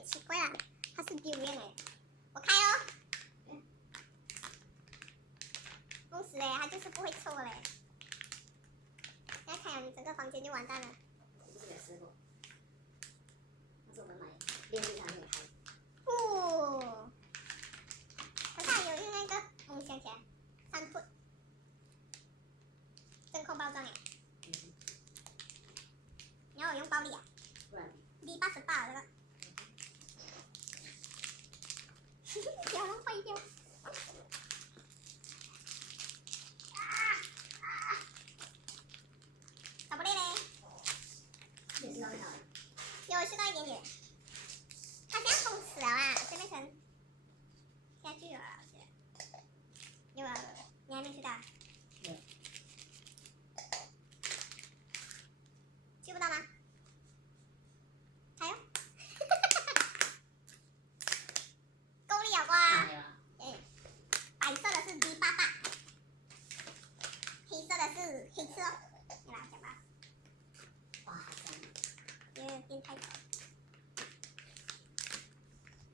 点奇怪啦，它是丢面哎，我开哦，弄死嘞，它就是不会臭嘞。现在开了，你整个房间就完蛋了。我不是没有试过，但是我们买练习才没有开。哦，可是还有用那个想起来3foot 真空包装哎，你要我用暴力啊？不然 D88这个，不要弄坏掉。打不累嘞？也是让它有试到一点点。它现在封死了啊，就变成现在就有了，我觉得。有了，你还没去到？有。去不到吗？还有？够力了瓜！还有啊。白色的是 D88，黑色的是黑色。对吧？讲吧。哇，塞！因为变太高。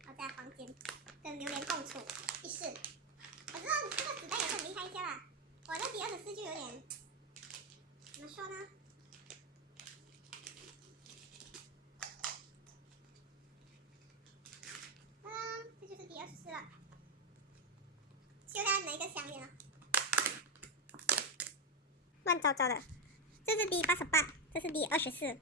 我在房间跟榴莲共处一室。我知道你这个子弹也是很厉害一下啦，我这第24就有点怎么说呢？这就是第24了。秀下哪一个项链啊？乱糟糟的。这是第88，这是第24。